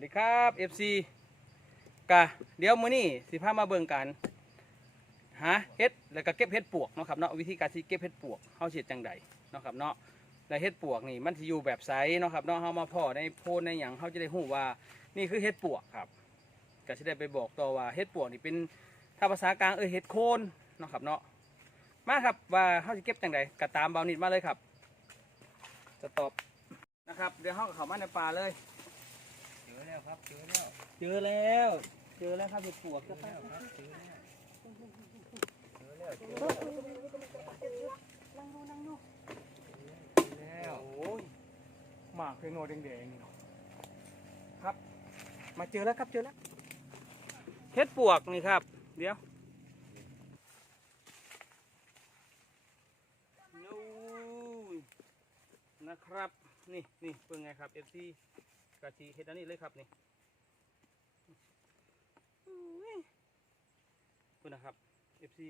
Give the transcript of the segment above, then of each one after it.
วัสดีครับ FC กะเดี๋ยวมื้อนี้สิพามาเบิ่งกันหาเฮ็ดแล้วก็เก็บเฮ็ดปวกเนาะครับเนาะวิธีการที่เก็บเฮ็ดปวกเฮาเฮ็ดจังใดเนาะครับเนาะและเฮ็ดปวกนี่มันสิอยู่แบบไซเนาะครับเนาะเฮามาพาะในโพนในหยังเฮาจะได้ฮู้ว่านี่คือเฮ็ดปวกครับก็สิได้ไปบอกต่อว่าเฮ็ดปวกนี่เป็นถ้าภาษากลางเออเฮ็ดโคนเนาะครับเนาะมาครับว่าเฮาสิเก็บจังใดก็ตามเบานิดมาเลยครับจะตอบนะครับเดี๋ยวเฮาก็เข้ามาในป่าเลย แล้วครับเจอแล้วเจอแล้ว เจอแล้วครับเห็ดปวกเจอแล้วครับเจอแล้วเจอแล้วเจอแล้วโอ้ยหมากเพนโนแดงๆครับ มาเจอแล้วครับเจอแล้วเห็ดปวกนี่ครับ เดี๋ยวนู่นนะครับ นี่นี่เป็นไงครับเอฟซี กะทิเห็ดอันนี้เลยครับนี่อุ้ยคุณนะครับเอฟซี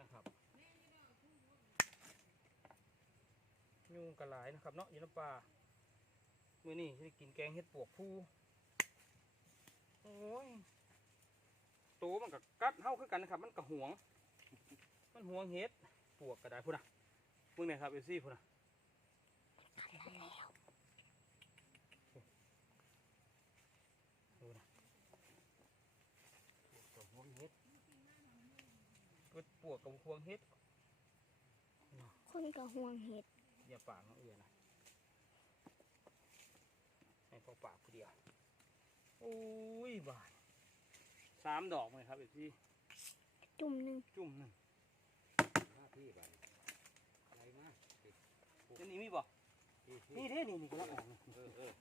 นะครับยุงกระหลายนะครับเนาะอยู่น้ำปลามื่อนี้จะกินแกงเห็ดปวกผู้โอ้ยตัวมันกับกัดเท่าคือกันนะครับ มันกับห่วง มันห่วงเห็ด ปวกกระไดพุ่นนะมึงเนี่ยครับเอซี่พุ่นนะดูนะปวกกับห่วงเห็ดก็ปวกกับห่วงเห็ดคนกับห่วงเห็ดอย่าปากน้องเอือนะให้พอปากผู้เดียวโอ้ยบายสามดอกเลยครับเอซี่จุ่มหนึ่งจุ่มหนึ่งหน้า ที่บัดอะไรมาเดี๋ยวนี้มีบ่ที่ที่นี่เด้นี่นี่ก็ลังออกนี่เออเออ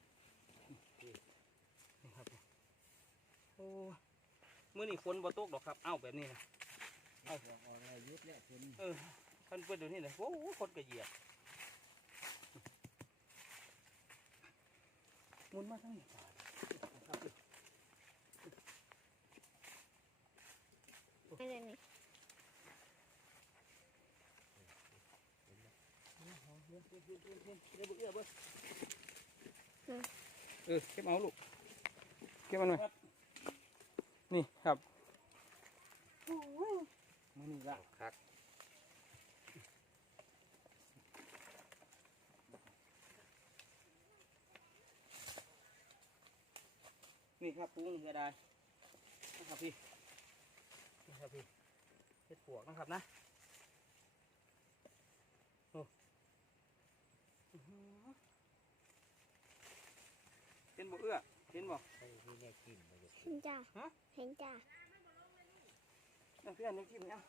นี่ครับโอ้ยมื่อนี่คนบ่ตกดอกครับ เอ้าแบบนี้นะเอาเอาเอาอะไรยึดแล้วเป็นเออท่านเปิดเดี๋ยวนี้เลยโอ้โหคนกระเหยียดหมุนมาทั้งนี้ครับอะไรนี่ เออเก็บเอาลูก เก็บเอาหน่อย นี่ครับมือนี่ละคักนี่ครับปูนี่ก็ได้นะครับพี่ นี่ครับพี่เห็ดปวกนะครับนะโอ้อื้อหือ เห็นบ่เอื้อเห็นบ่ไอ้ที่แน่กินมาอยู่เห็นจ้าฮะเห็นจ้านั่นเพื่อนนึกที่มันเอา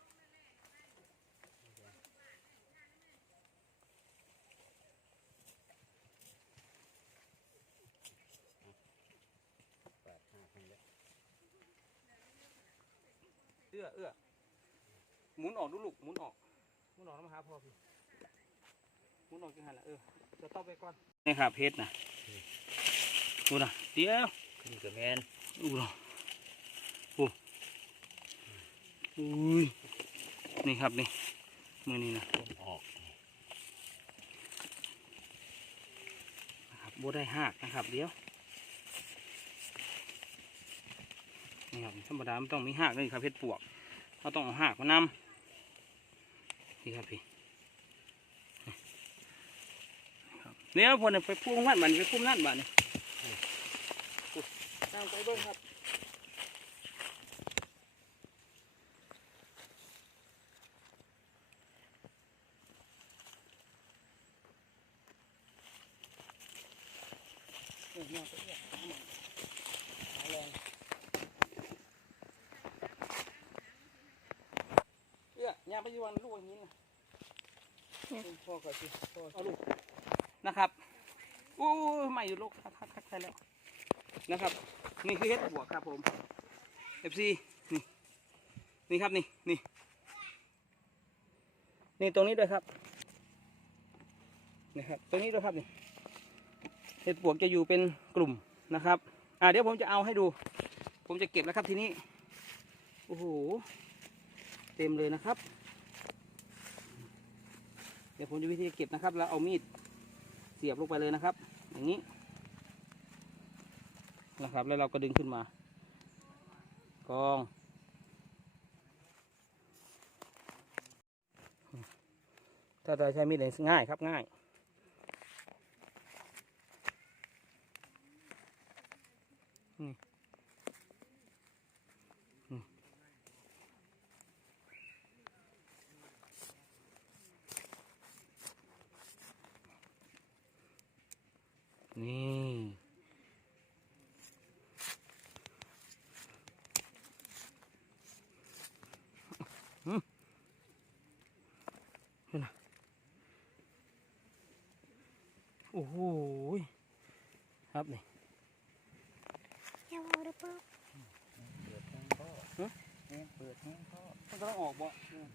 แปดห้าพันแล้วเอื้อเอื้อหมุนออกดูลูกหมุนออกหมุนออกแล้วมาหาพ่อพี่หมุน ออกจังหันละเออจะต้องไปก่อนนี่ครับเพชรนะดูนะเดี๋ยวขึ้นกับแมนดูนะโอ้อุ้ยนี่ครับนี่มือนี่นะต้นออกนะครับโบได้หักนะครับเดี๋ยวนี่ครับธรรมดามันต้องมีหักเลยครับเพชรปวกเราต้องเอาหักมานำนี่ครับพี่นี่ครับ เดี๋ยพอเนี่ยไปพุ่งนั่นบัดนไปพุ่งนั่นบัดนี่ตามไปเบิ้งครับเนี่ยไปยกหาหมอหาแรงเอื้อยาไปอยี่วันลูกอย่างนี้นะพ่อก่อนสิพ่อเอาลูก นะครับอู้ไม่อยู่ลูกทักทักทักใครแล้วนะครับ นี่คือเห็ดบวกครับผม FC นี่นี่ครับนี่นี่นี่ตรงนี้ด้วยครับนี่ครับตรงนี้ด้วยครับนี่เห็ดบวกจะอยู่เป็นกลุ่มนะครับอ่าเดี๋ยวผมจะเอาให้ดู ผมจะเก็บแล้วครับทีนี้โอ้โหเต็มเลยนะครับ เดี๋ยวผมจะวิธีเก็บนะครับ แล้วเอามีด สียบลงไปเลยนะครับ อย่างนี้นะครับ แล้วเราก็ดึงขึ้นมากองถ้าเราใช้มีดง่ายครับง่าย นี่นี่นี่อืม นี่นะโอ้โหยครับนี่อย่าเอาเด้อเปิ้ลเปิดแห้งพ่อฮะแห้งเปิดแห้งพ่อมันก็ต้องออกบ่เออ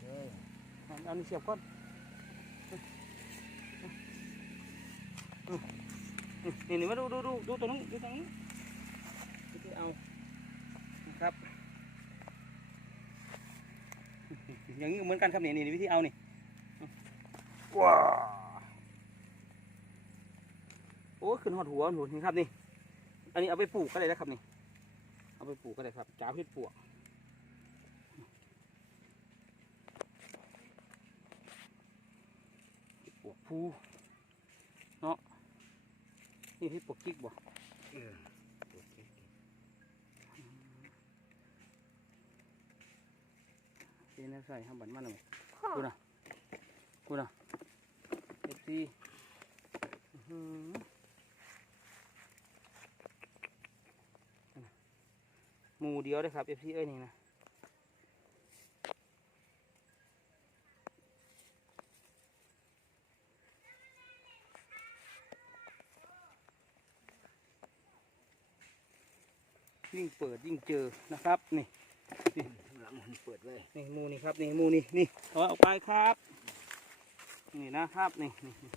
เด้อเอาอันนี้เสียบก่อนนี่นี่มาดูดูดูดูตรงนี้ดูตรงนี้วิธีเอานะครับ อย่างนี้เหมือนกันครับนี่นี่วิธีเอานี่ว้าโอ้ขึ้นหอดหัวหนูนี่ครับนี่ อันนี้เอาไปปลูกก็ได้นะครับนี่ เอาไปปลูกก็ได้ครับจ้าเพชรปลวกปวกผู้เนาะนี่ที่ปวกจิกบ่ เออโอเค ที่นั่นใส่ห้ามบันมันหน่อยพ่อกูนะกูนะเอฟซีหมูเดียวเลยครับเอฟซีเอ้ยนี่นะยิ่งเปิดยิ่งเจอนะครับ นี่ มันเปิดไว้นี่หมูนี่ครับนี่หมูนี่นี่เอาออกไปครับ นี่นะครับนี่นี่นี่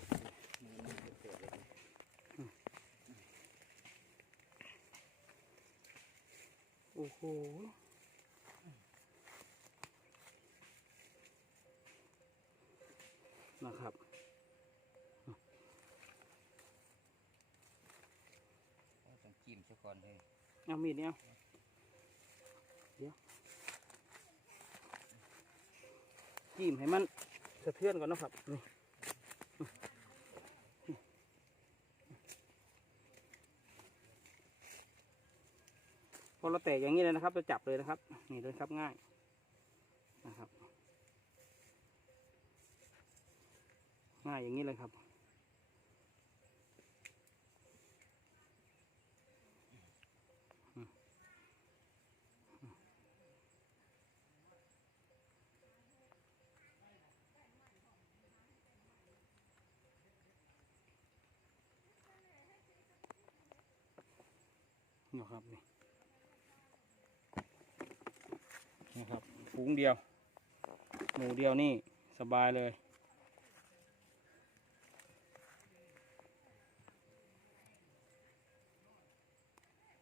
มันเปิดไว้โอ้โหนะครับต้องจิ้มซะก่อนเลยเอามีดเนี่ยเดี๋ยว จิ้มให้มันสะเทือนก่อนนะครับนี่พอเราแตกอย่างนี้เลยนะครับเราจับเลยนะครับ นี่เลยครับง่ายนะครับ ง่ายอย่างนี้เลยครับ นี่ครับนี่นี่ครับฝูงเดียว หมูเดียวนี่สบายเลย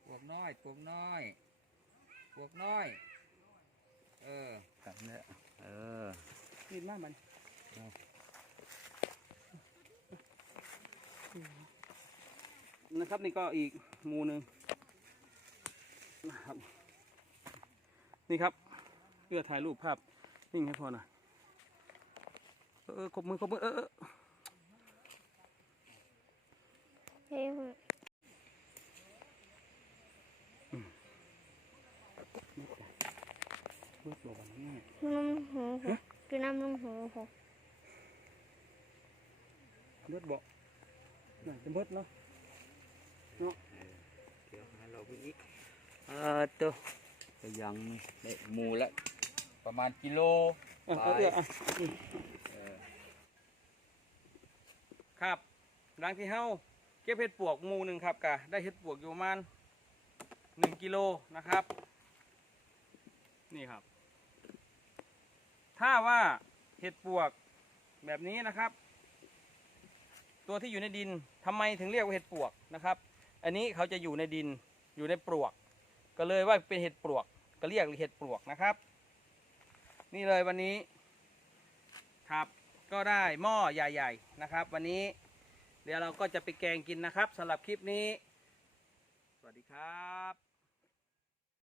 พวกน้อยพวกน้อยพวกน้อย เออตัดเนี่ยเออนี่หน้ามันครับนะครับนี่ก็อีกหมูหนึ่งนะครับ นี่ครับเพื่อถ่ายรูปภาพนิ่งให้พอหน่อยเออเออขบมือขบมือเออเออเฮ้ยเบิดบอกวันนี้น้ำหูหกคือน้ำน้ำหูหกเบิดบอกน่าจะเบิดเนาะเดี๋ยวให้เราไปอีกเออตัว ก็ยังได้หมูละประมาณกิโลเออเออเอออะเออครับหลังที่เฮาเก็บเห็ดปวกหมูหนึ่งครับกะได้เห็ดปวกอยู่ประมาณหนึ่งกิโลนะครับ นี่ครับ ถ้าว่าเห็ดปวกแบบนี้นะครับ ตัวที่อยู่ในดินทำไมถึงเรียกว่าเห็ดปวกนะครับ อันนี้เขาจะอยู่ในดินอยู่ในปลวก ก็เลยว่าเป็นเห็ดปลวก ก็เรียกเห็ดปลวกนะครับ นี่เลยวันนี้ครับก็ได้หม้อใหญ่ ๆนะครับ วันนี้เดี๋ยวเราก็จะไปแกงกินนะครับสำหรับคลิปนี้ สวัสดีครับ